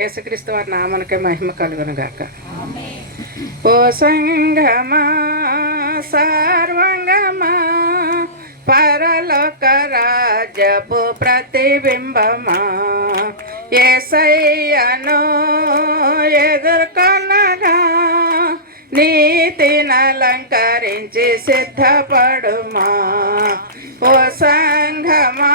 యేసుక్రీస్తు వారి నామనకే మహిమ కలుగును గాక ఓ సంగమా సర్వంగమా పరలోక రాజపు ప్రతిబింబమా ఏసయ్యను ఎదుర్కొనగా నీతిని అలంకరించి సిద్ధపడుమా. ఓ సంఘమా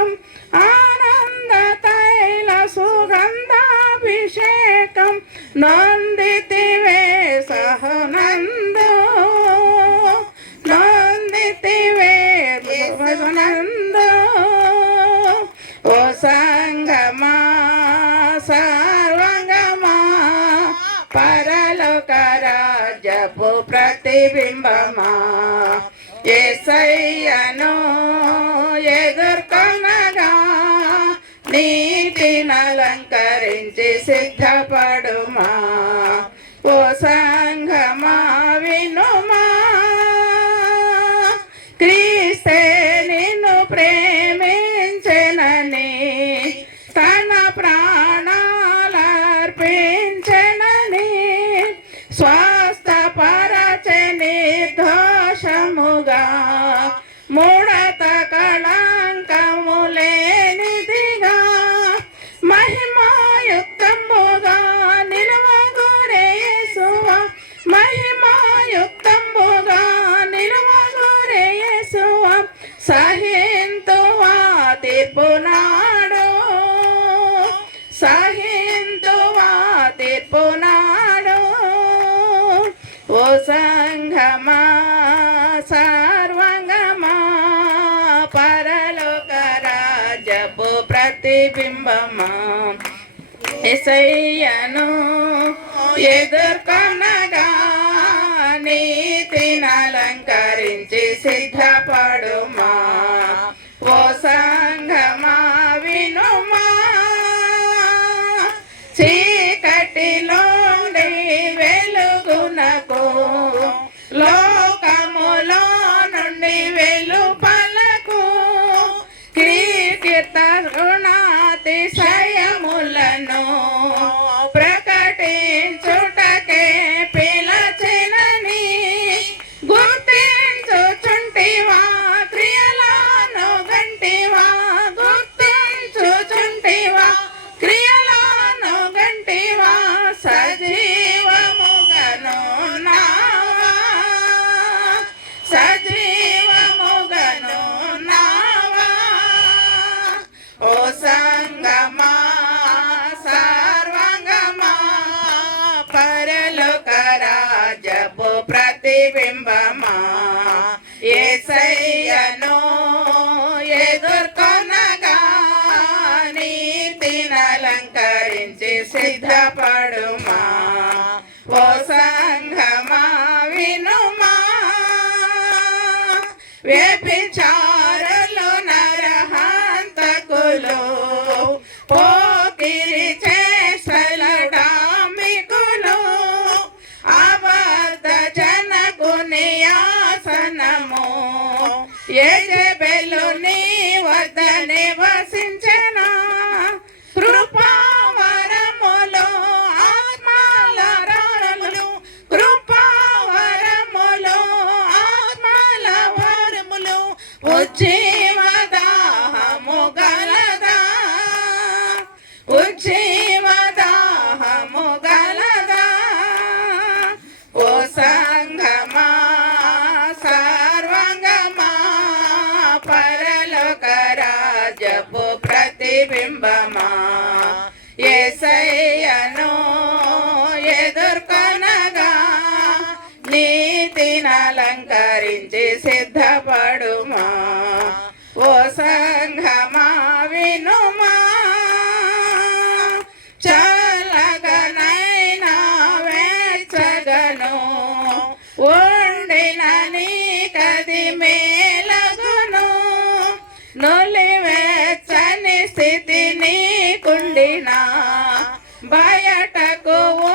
సుగంధాభిషేకం ఆనంద తైల సుగంధాభిషేకం. నందితివే సహనందో నందితివే సహనందో ఓ సంగమా సర్వంగమా పరలోక రాజపు ప్రతిబింబమా. ఏసయ్యను సిద్ధపడుమా? ఓ సంఘమా వినుమా? క్రీస్తే నిన్ను ప్రేమించనని తన ప్రాణాలర్పించనని స్వస్థపరచని దోషముగా సంగమా సంఘమా సర్వంగమా పరలోక రాజపు ప్రతిబింబమా. ఎసయ్యను ఎదుర్కొనగా నీతిని అలంకరించి సిద్ధపడు. సిద్ధపడుమా ఓ సంఘమా వినుమా? వ్యభిచారులు నరహంతకులు పోకిరి చేసలడామికులు అబద్ధ జనకు నియాసనము. ఏ noche. గురించి సిద్ధపడుమా? ఓ సంఘమా వినుమా? చలగనైనా వేచగను? ఉండిన నీకది మేలగును? నులివేచ్చని స్థితి నీకుండినా? బయటకు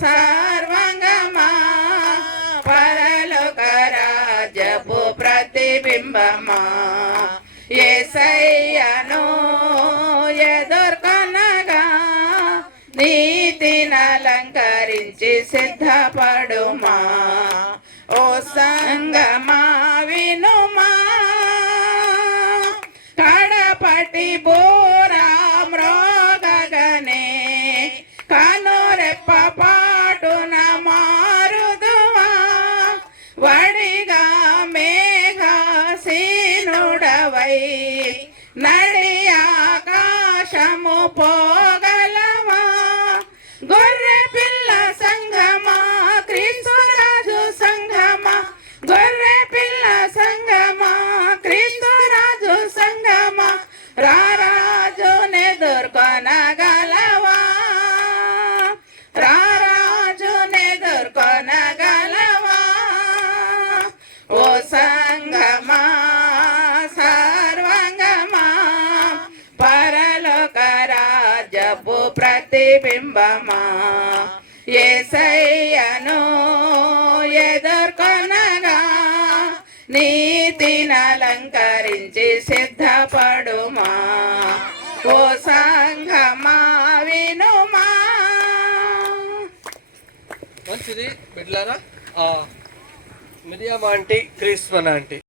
సర్వంగమా పరలోక రాజపు ప్రతిబింబమా? ఏసయ్యను ఎదుర్కొనగా నీతిని అలంకరించి సిద్ధపడుమా? ఓ సంగమా వినుమా? পায় రాజపు ప్రతిబింబమా? ఏసయ్యను ఎదుర్కొనగా నీతిని అలంకరించి సిద్ధపడుమా? ఓ సంఘమా వినుమా? మంచిది బిడ్లారా? మిరియా ఆంటీ క్రీస్మన్ ఆంటీ.